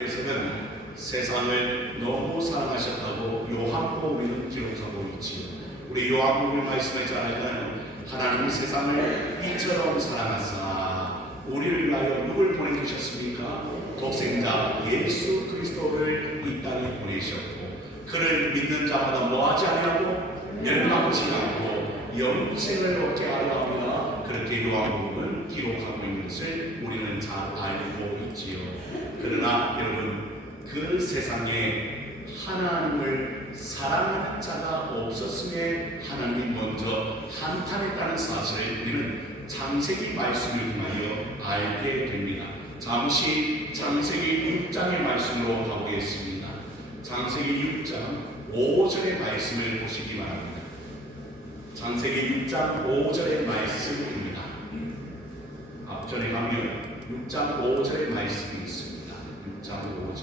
하나님께서는 세상을 너무 사랑하셨다고 요한복음에는 기록하고 있지요. 우리 요한복음 말씀을 잘 알면 하나님이 세상을 이처럼 사랑하사 우리를 위하여 누굴 보내주셨습니까? 독생자 예수 그리스도를 이 땅에 보내셨고 그를 믿는 자마다 뭐하지 아니하고 멸망치 않고 영생을 얻게 하려 합니다. 그렇게 요한복음은 기록하고 있는 것을 우리는 잘 알고 있지요. 그러나 여러분, 그 세상에 하나님을 사랑하는 자가 없었음에 하나님이 먼저 한탄했다는 사실을 우리는 창세기 말씀을 통하여 알게 됩니다. 잠시 창세기 6장의 말씀으로 가보겠습니다. 창세기 6장 5절의 말씀을 보시기 바랍니다. 창세기 6장 5절의 말씀입니다. 앞전에 가면 6장 5절의 말씀이 있습니다. 6장 5절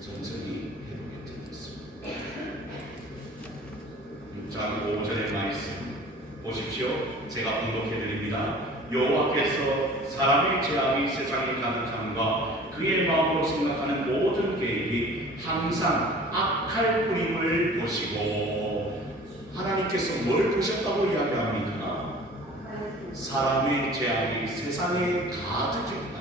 전설이 해보게 되겠습니다. 6장 5절의 말씀 보십시오. 제가 공독해드립니다. 여호와께서 사람의 죄악이 세상에 가득함과 그의 마음으로 생각하는 모든 계획이 항상 악할 뿌림을 보시고, 하나님께서 뭘 보셨다고 이야기합니까? 사람의 죄악이 세상에 가득했다.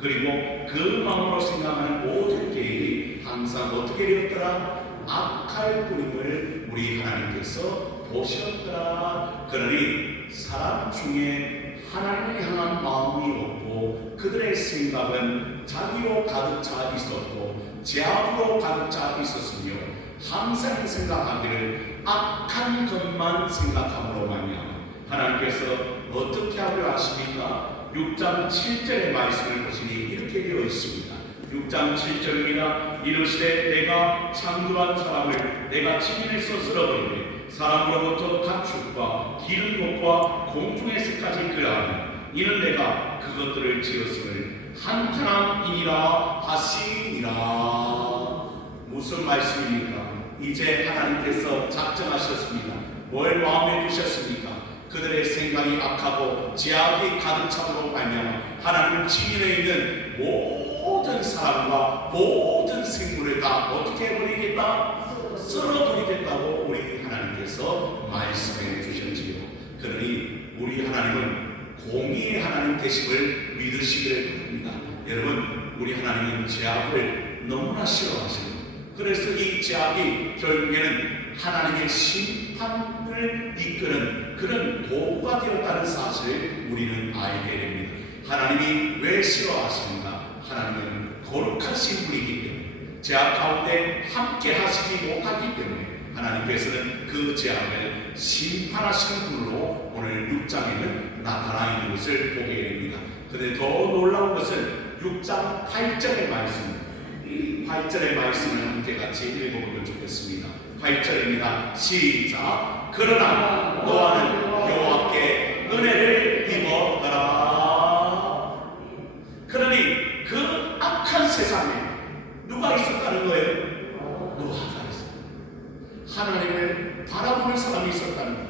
그리고 그 마음으로 생각하는 모든 계획이 항상 어떻게 되었더라? 악할 뿌림을 우리 하나님께서 보셨더라. 그러니 사람 중에 하나님을 향한 마음이 없고 그들의 생각은 자기로 가득 차 있었고 죄악으로 가득 차 있었으며 항상 생각하기를 악한 것만 생각함으로 말미암아 하나님께서 어떻게 하려 하십니까? 6장 7절의 말씀을 보시니 이렇게 되어 있습니다. 6장 7절입니다. 이르시되 내가 창조한 사람을 내가 친인에서 쓸어버리되 사람으로부터 가축과 기른 것과 공중의 새까지 그라하니 이는 내가 그것들을 지었음을 한탄함이니라 하시니라. 무슨 말씀입니까? 이제 하나님께서 작정하셨습니다. 뭘 마음에 두셨습니까? 그들의 생각이 악하고 죄악이 가득 참으로 말미암아 하나님 지면에 있는 모든 사람과 모든 생물을 다 어떻게 해버리겠다? 썰어버리겠다고 우리 하나님께서 말씀해 주셨지요. 그러니 우리 하나님은 공의의 하나님 되심을 믿으시기를 바랍니다. 여러분, 우리 하나님은 죄악을 너무나 싫어하시고 그래서 이 죄악이 결국에는 하나님의 심판을 이끄는 그런 도구가 되었다는 사실을 우리는 알게 됩니다. 하나님이 왜 싫어하십니까? 하나님은 거룩하신 분이기 때문에 죄악 가운데 함께 하시지 못하기 때문에 하나님께서는 그 죄악을 심판하시는 분으로 오늘 6장에는 나타나 있는 것을 보게 됩니다. 그런데 더 놀라운 것은 6장 8절의 말씀입니다. 이 8절의 말씀을 함께 같이 읽어보면 좋겠습니다. 8절입니다. 시작. 그러나 너와는 여호와께 은혜를 입었더라. 그러니 그 악한 세상에 누가 있었다는 거예요? 노아가 있었다. 하나님을 바라보는 사람이 있었다는 거예요.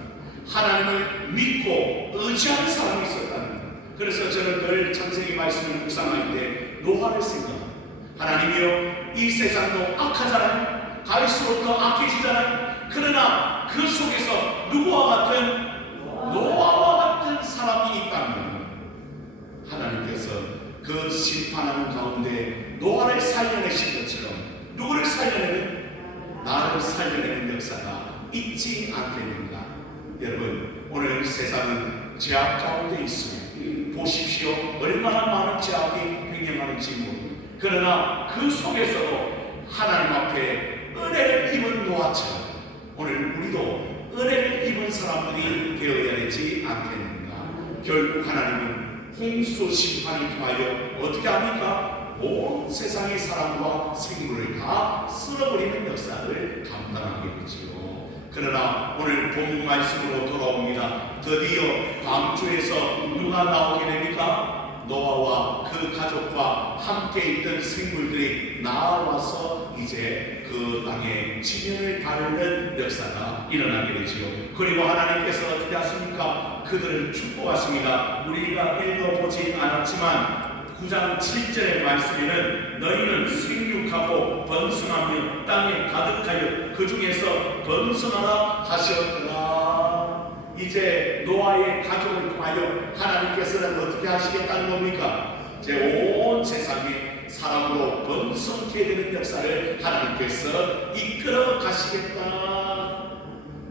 하나님을 믿고 의지하는 사람이 있었다는 거예요. 그래서 저는 늘 창세기 말씀을 묵상할 때 노아를 생각합니다. 하나님이요, 이 세상도 악하잖아요. 갈수록 더 악해지잖아요. 그러나 그 속에서 누구와 같은 노아와 같은 사람이 있다면 하나님께서 그 심판하는 가운데 노아를 살려내신 것처럼 누구를 살려내는? 나를 살려내는 역사가 있지 않겠는가? 여러분, 오늘 세상은 죄악 가운데 있습니다. 보십시오. 얼마나 많은 죄악이 횡행하는지 모릅니다. 그러나 그 속에서도 하나님 앞에 은혜를 입은 노아처럼 오늘 우리도 은혜를 입은 사람들이 되어야 되지 않겠는가? 결국 하나님은 홍수 심판을 통하여 어떻게 합니까? 온 세상의 사람과 생물을 다 쓸어버리는 역사를 감당하게 되지요. 그러나 오늘 본문 말씀으로 돌아옵니다. 드디어 방주에서 누가 나오게 됩니까? 노아와 그 가족과 함께 있던 생물들이 나와서 이제 그 땅에 지면을 밟는 역사가 일어나게 되지요. 그리고 하나님께서 어떻게 하십니까? 그들을 축복하십니다. 우리가 읽어보지 않았지만 9장 7절의 말씀에는 너희는 생육하고 번성하며 땅에 가득하여 그 중에서 번성하라 하셨더라. 이제 노아의 가족을 통하여 하나님께서는 어떻게 하시겠다는 겁니까? 이제 온 세상에 사람으로 번성케 되는 역사를 하나님께서 이끌어 가시겠다.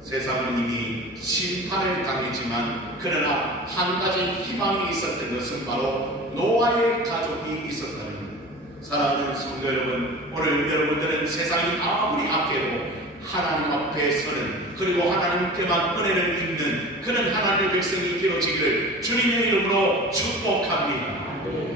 세상은 이미 심판을 당했지만 그러나 한 가지 희망이 있었던 것은 바로 노아의 가족이 있었다는 것. 사랑하는 성도 여러분, 오늘 여러분들은 세상이 아무리 악해도 하나님 앞에 서는, 그리고 하나님께만 은혜를 입는 그런 하나님의 백성이 되어지기를 주님의 이름으로 축복합니다.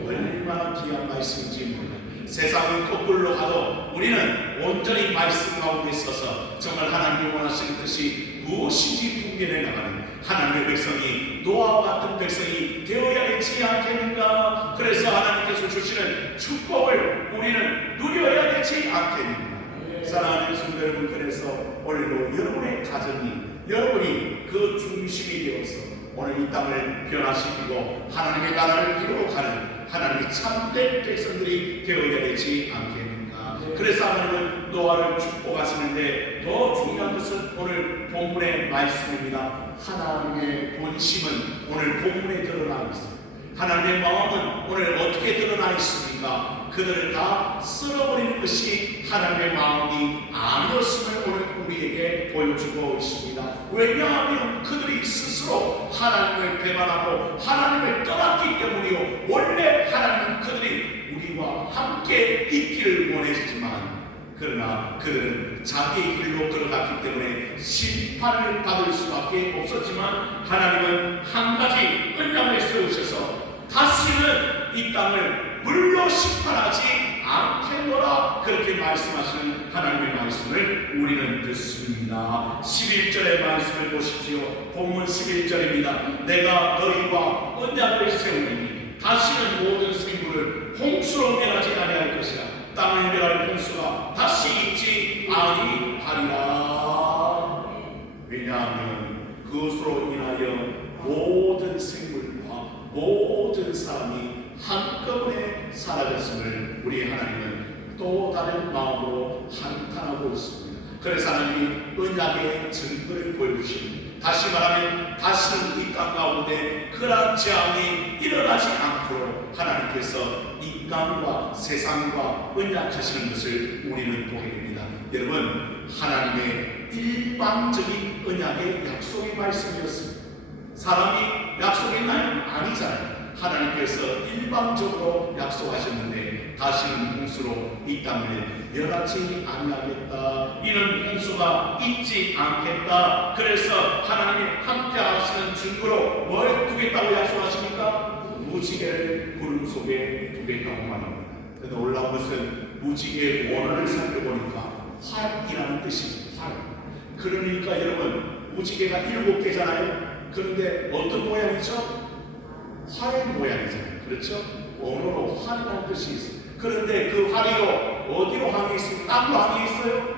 얼마나 귀한 말씀인지 몰라. 세상은 거꾸로 가도 우리는 온전히 말씀 가운데 있어서 정말 하나님이 원하시는 뜻이 무엇인지 분별해 나가는 하나님의 백성이, 노아와 같은 백성이 되어야 되지 않겠는가? 그래서 하나님께서 주시는 축복을 우리는 누려야 되지 않겠는가? 사랑하는 성도 여러분, 그래서 오늘도 여러분의 가정이, 여러분이 그 중심이 되어서 오늘 이 땅을 변화시키고 하나님의 나라를 이루어가는 하나님의 참된 백성들이 되어야 되지 않겠는가? 그래서 하나님은 노아를 축복하시는데 더 중요한 것은 오늘 본문의 말씀입니다. 하나님의 본심은 오늘 본문에 드러나 있습니다. 하나님의 마음은 오늘 어떻게 드러나 있습니까? 그들을 다 쓸어버리는 것이 하나님의 마음이 아니었음을 오늘 우리에게 보여주고 있습니다. 왜냐하면 그들이 스스로 하나님을 배반하고 하나님을 떠났기 때문이요. 원래 하나님은 그들이 우리와 함께 있기를 원했지만 그러나 그들은 자기의 길로 걸어갔기 때문에 심판을 받을 수밖에 없었지만 하나님은 한 가지 언약을 세우셔서 다시는 이 땅을 물로 심판하지 않겠노라, 그렇게 말씀하시는 하나님의 말씀을 우리는 듣습니다. 11절의 말씀을 보십시오. 본문 11절입니다. 내가 너희와 언약을 세우니 다시는 모든 생물을 홍수로 멸하지 아니할 것이라. 땅을 멸할 홍수가 다시 있지 아니하리라. 왜냐하면 그것으로 인하여 모든 생물과 모든 사람이 한꺼번에 사라졌음을 우리 하나님은 또 다른 마음으로 한탄하고 있습니다. 그래서 하나님이 언약의 증거를 보여주십니다. 다시 말하면 다시는 이 땅 가운데 그러한 재앙이 일어나지 않도록 하나님께서 인간과 세상과 언약하시는 것을 우리는 보게 됩니다. 여러분, 하나님의 일방적인 언약의 약속의 말씀이었습니다. 사람이 약속했나요? 아니잖아요. 하나님께서 일방적으로 약속하셨는데 다시는 홍수로 이 땅을 멸하지 아니하겠다. 이는 홍수가 있지 않겠다. 그래서 하나님이 함께 하시는 증거로 뭘 두겠다고 약속하십니까? 무지개를 구름 속에 두겠다고 말합니다. 그런데 놀라운 것은 무지개의 원어를 살펴보니까 활이라는 뜻입니다. 활. 그러니까 여러분, 무지개가 7개잖아요. 그런데 어떤 모양이죠? 활 모양이잖아요. 그렇죠? 언어로 활이라는 뜻이 있어요. 그런데 그 활이요, 어디로 향해 있어요? 땅으로 향해 있어요?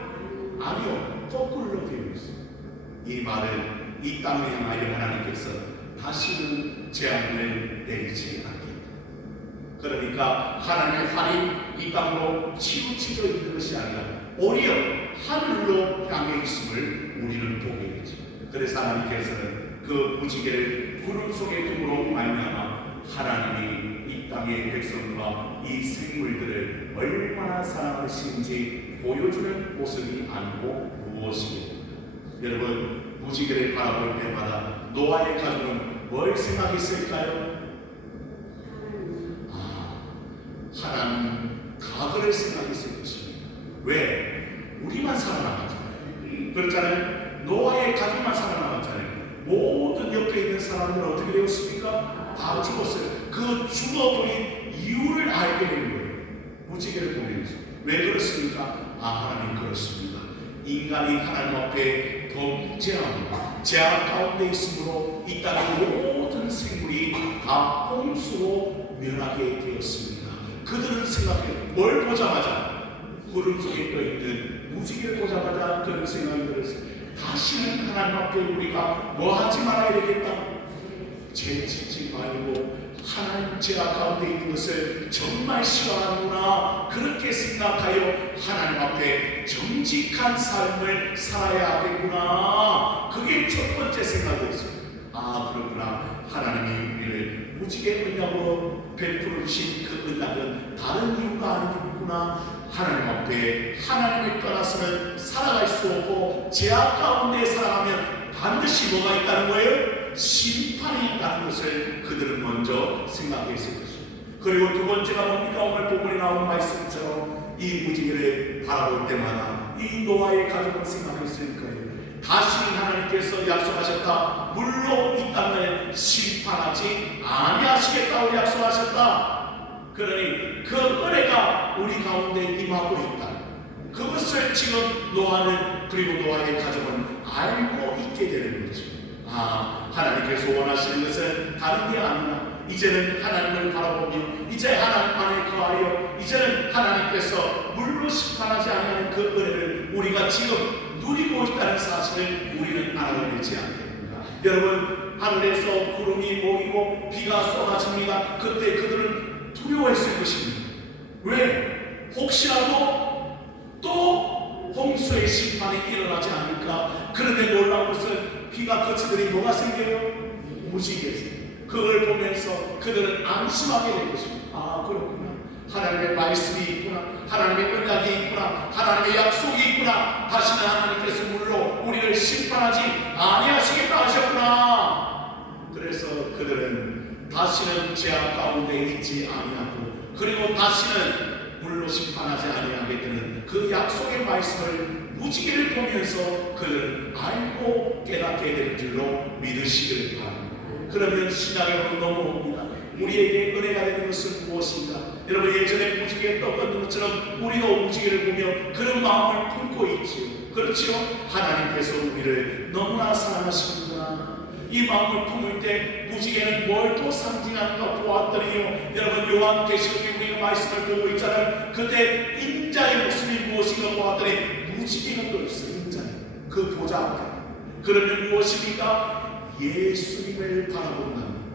아니요, 거꾸로 되어 있어요. 이 말은 이 땅을 향하여 하나님께서 다시는 재앙을 내리지 않겠다. 그러니까 하나님의 활이 이 땅으로 치우쳐져 있는 것이 아니라 오히려 하늘로 향해 있음을 우리는 보게 되죠. 그래서 하나님께서는 그 무지개를 구름 속에 둠으로 말미암아 하나님이 이 땅의 백성과 이 생물들을 얼마나 사랑하시는지 보여주는 모습이 아니고 무엇이겠습니까? 여러분, 무지개를 바라볼 때마다 노아의 가족은 뭘 생각했을까요? 하나님 가거를 생각했을 것입니다. 왜? 우리만 살아남았잖아요. 그렇잖아요. 노아의 가족만 살아남았잖아요. 모든 옆에 있는 사람들은 어떻게 되었습니까? 다 죽었어요. 그 죽어버린 이유를 알게 된 거예요. 무지개를 보면서. 왜 그렇습니까? 하나님 그렇습니다. 인간이 하나님 앞에 범죄하고 죄악 가운데 있으므로 이 땅의 모든 생물이 다 홍수로 멸하게 되었습니다. 그들은 생각해요. 뭘 보자마자 구름 속에 떠있는 무지개를 보자마자 그런 생각이 들었어요. 다시는 하나님 앞에 우리가 뭐 하지 말아야 되겠다? 죄 짓지 말고 하나님 죄악 가운데 있는 것을 정말 싫어하는구나, 그렇게 생각하여 하나님 앞에 정직한 삶을 살아야 하겠구나. 그게 첫 번째 생각이었어요. 아, 그렇구나. 하나님이 우리를 무지개 언약으로 베풀어 주신 그 언약은 다른 이유가 아니구나. 하나님 앞에 하나님을 떠나서는 살아갈 수 없고, 죄악 가운데 살아가면 반드시 뭐가 있다는 거예요? 심판이 있다는 것을 그들은 먼저 생각했을 것입니다. 그리고 두 번째가 뭡니까? 오늘 본문에 나온 말씀처럼 이 무지개를 바라볼 때마다 이 노아의 가족을 생각했을 거예요. 다시 하나님께서 약속하셨다. 물로 이 땅을 심판하지 아니하시겠다고 약속하셨다. 그러니 그 은혜가 우리 가운데 임하고 있다. 그것을 지금 노아는, 그리고 노아의 가족은 알고 있게 되는 거죠. 아, 하나님께서 원하시는 것은 다른 게 아니라 이제는 하나님을 바라보며 이제 하나님 안에 거하여 이제는 하나님께서 물로 심판하지 아니하는 그 은혜를 우리가 지금 누리고 있다는 사실을 우리는 알아야 되지 않겠는가. 여러분, 하늘에서 구름이 모이고 비가 쏟아집니다. 그때 그들은 두려워했을 것입니다. 왜? 혹시라도 또 홍수의 심판이 일어나지 않을까. 그런데 놀라운 것은 비가 그치더니 뭐가 생겨요? 무지개가. 그걸 보면서 그들은 안심하게 될 것입니다. 아, 그렇구나. 하나님의 말씀이 있구나. 하나님의 언약이 있구나. 하나님의 약속이 있구나. 다시는 하나님께서 물로 우리를 심판하지 아니하시겠다 하셨구나. 그래서 그들은 다시는 죄악 가운데 있지 아니하고, 그리고 다시는 물로 심판하지 아니하게 되는 그 약속의 말씀을 무지개를 보면서 그들은 알고 깨닫게 될 줄로 믿으시기를 바랍니다. 그러면 신약으로 넘어옵니다. 우리에게 은혜가 되는 것은 무엇인가? 여러분, 예전에 무지개에 떠받는 것처럼 우리도 무지개를 보며 그런 마음을 품고 있지요. 그렇지요? 하나님께서 우리를 너무나 사랑하시는구나. 이 마음을 품을 때 무지개는 뭘 또 상징하는가 보았더니요, 여러분, 요한계시록에 우리가 말씀을 보고 있잖아요. 그때 인자의 모습이 무엇인가 보았더니 무지개가 또 있어요. 인자의 그 보좌 앞에. 그러면 무엇입니까? 예수님을 바라본다면,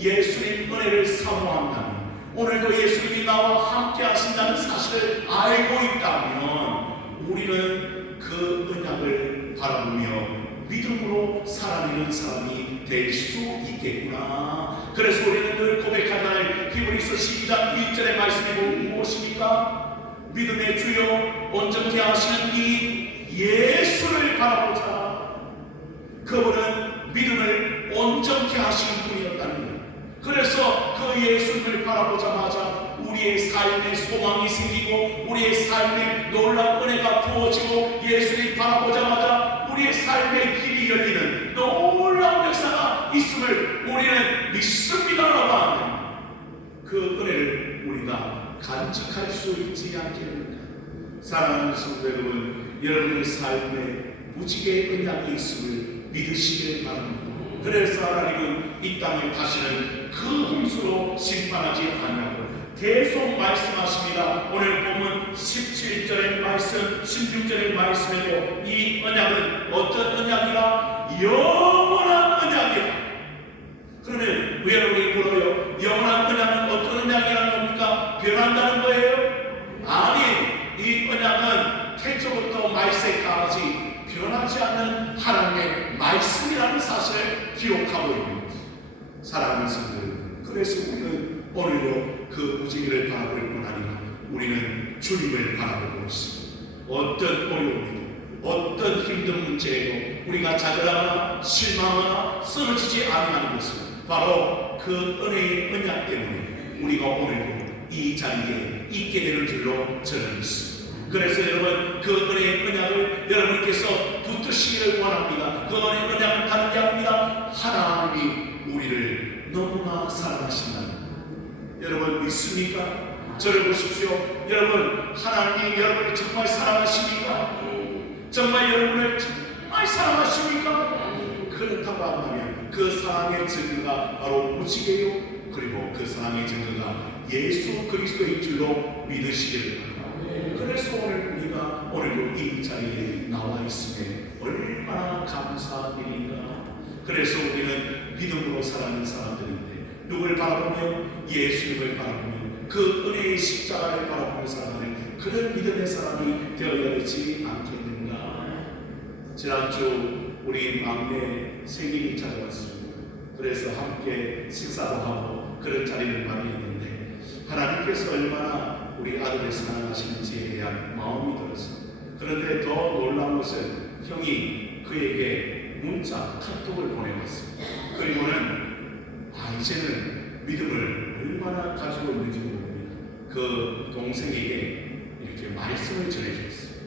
예수님 은혜를 사모한다면, 오늘도 예수님이 나와 함께 하신다는 사실을 알고 있다면 우리는 그 언약을 바라보며 믿음으로 살아내는 사람이 될 수 있겠구나. 그래서 우리는 늘 고백하잖아요. 히브리서 12장 1절의 말씀이 무엇입니까? 믿음의 주요 온전케 하시는 이 예수를 바라보자. 그분은 믿음을 온전케 하시는 분이었다는 거예요. 그래서 그 예수를 바라보자마자 우리의 삶에 소망이 생기고 우리의 삶에 놀라운 은혜가 부어지고, 예수를 바라보자마자 우리의 삶의 길이 열리는 놀라운 역사가 있음을 우리는 믿습니다라고 하는 그 은혜를 우리가 간직할 수 있지 않겠는가. 사랑하는 성도 여러분, 여러분의 삶에 무지개의 언약이 있음을 믿으시길 바랍니다. 그래서 하나님은 이 땅을 다시는 그 홍수로 심판하지 않냐고 계속 말씀하십니다. 오늘 보면 17절의 말씀, 16절의 말씀에도 이 언약은 어떤 언약이라? 영원한 언약이라. 그러면 왜 여러분이 물어요? 영원한 언약은 어떤 언약이라는 겁니까? 변한다는 거예요? 아니, 이 언약은 태초부터 말세까지 변하지 않는 하나님의 말씀이라는 사실을 기록하고 있는 것입니다. 사랑하는 성도들, 그래서 우리는 오늘도 그 무지개를 바라볼 뿐 아니라 우리는 주님을 바라보고 있습니다. 어떤 어려움이고 어떤 힘든 문제에도 우리가 좌절하거나 실망하거나 쓰러지지 아니하는 것은 바로 그 은혜의 언약 때문에 우리가 오늘도 이 자리에 있게 되는 줄로 저는 믿습니다. 그래서 여러분, 그 은혜의 언약을 여러분께서 붙드시기를 원합니다. 그 은혜의 언약은 다른 게 아닙니다. 하나님이 우리를 너무나 사랑하신다. 여러분 믿습니까? 저를 보십시오. 여러분, 하나님이 여러분을 정말 사랑하십니까? 정말 여러분을 정말 사랑하십니까? 그렇다고 한다면 그 사랑의 증거가 바로 무지개요. 그리고 그 사랑의 증거가 예수 그리스도인 줄로 믿으시기를 바랍니다. 그래서 오늘 우리가 오늘도 이 자리에 나와 있음에 얼마나 감사드린가. 그래서 우리는 믿음으로 살아가는 사람들인데 누굴 바라보며 예수님을 바라보며 그 은혜의 십자가를 바라보며 살아가는 그런 믿음의 사람이 되어야 되지 않겠는가. 지난주 우리 막내 생일이 찾아왔습니다. 그래서 함께 식사도 하고 그런 자리를 마련했는데 하나님께서 얼마나 우리 아들을 사랑하시는지에 대한 마음이 들었습니다. 그런데 더 놀라운 것은 형이 그에게 문자, 카톡을 보내왔습니다. 그리고는 이제는 믿음을 얼마나 가지고 있는지 모릅니다. 그 동생에게 이렇게 말씀을 전해주었어요.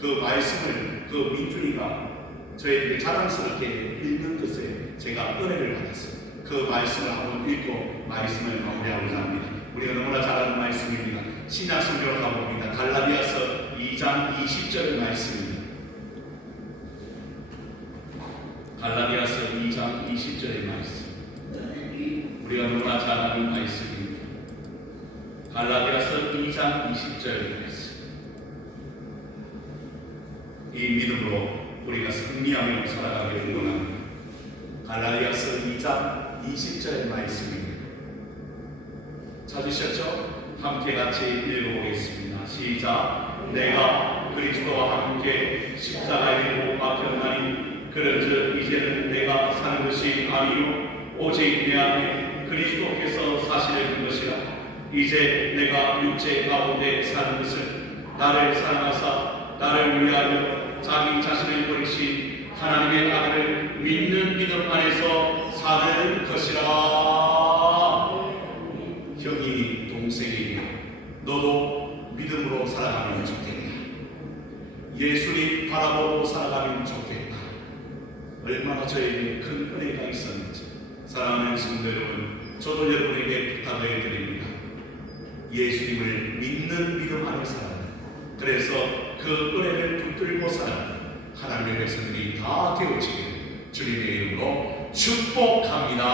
그 말씀을 그 민준이가 저에게 자랑스럽게 읽는 것에 제가 은혜를 받았어요. 그 말씀을 한번 읽고 말씀을 마무리하고자 합니다. 우리가 너무나 잘 아는 말씀입니다. 신약 성경을 가봅니다. 갈라디아서 2장 20절의 말씀입니다. 갈라디아서 2장 20절의 말씀. 우리가 너무나 잘 아는 말씀입니다. 갈라디아서 2장 20절의 말씀. 이 믿음으로 우리가 승리하며 살아가기를 원합니다. 갈라디아서 2장 20절의 말씀입니다. 찾으셨죠? 함께 같이 읽어보겠습니다. 시작. 내가 그리스도와 함께 십자가에 못 박혔나니 그런즉 이제는 내가 사는 것이 아니요 오직 내 안에 그리스도께서 사시는 것이라. 이제 내가 육체 가운데 사는 것을 나를 사랑하사 나를 위하여 자기 자신을 버리신 하나님의 아들을 믿는 믿음 안에서 사는 것이라. 형이 동생에게 너도 믿음으로 살아가면 좋겠다. 예수님 바라보고 살아가면 좋겠다. 얼마나 저에게 큰 은혜가 있었는지. 사랑하는 성도 여러분, 저도 여러분에게 부탁을 드립니다. 예수님을 믿는 믿음 안에 살아가는, 그래서 그 은혜를 붙들고 살아가는 하나님의 백성들이 다 되어지기를 주님의 이름으로 축복합니다.